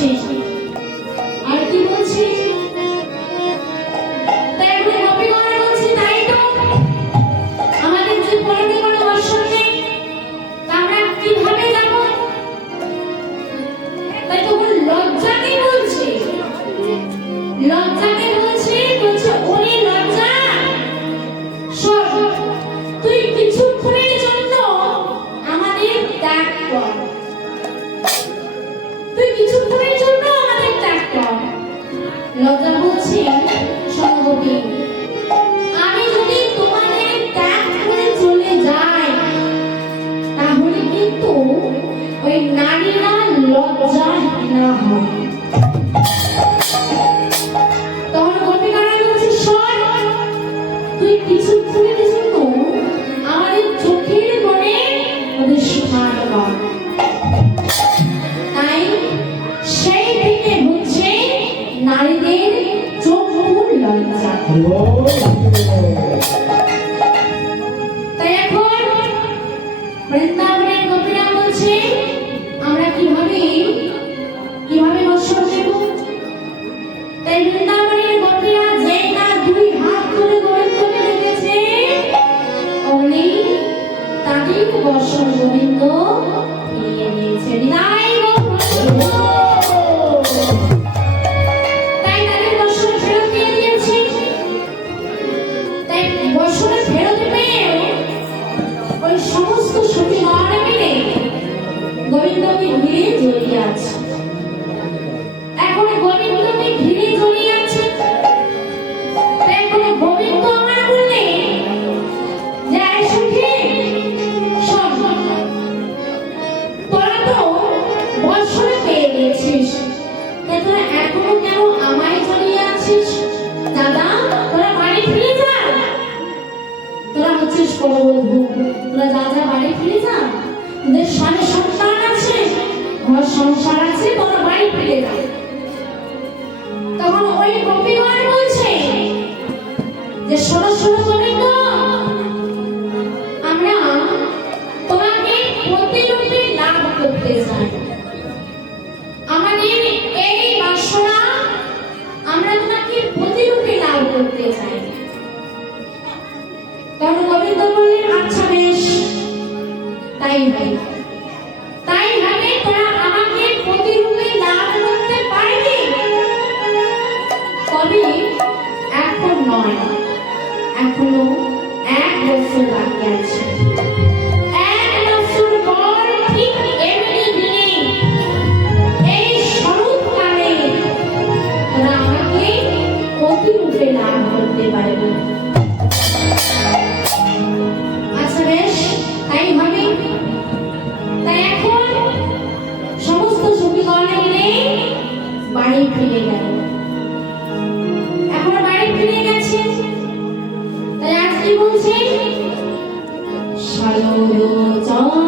বলছি লজ্জা বলছে সঙ্গবতী আমি যদি চলে যাই, তাহলে কিন্তু ওই নারীরা লজ্জা না তখন গোপীকারা বলছে সর তুই কিছুক্ষণের দর্শন গোবিন্দ ফিরিয়ে দিয়েছে বিদায় হচ্ছিস পরবন্ধু তোরা যা যা বাড়ি ফিরে যা তোদের স্বামী সন্তান আছে ঘর সংসার আছে তোরা বাড়ি ফিরে যা তখন ওই গোপীগণ বলছে যে শোনো শোনো লাভ করতে চাই আমাদের এই বাসনা আমরা তোমাকে প্রতিরূপে লাভ করতে চাই। তখন গোবিন্দ বললেন আচ্ছা বেশ তাই ভাই তাই ভাবে তোরা আমাকে প্রতিরূপে লাভ করতে পারবি তবে এখন নয়, এখনও এক বছর বাকি আছে। এক বছর তাই আজ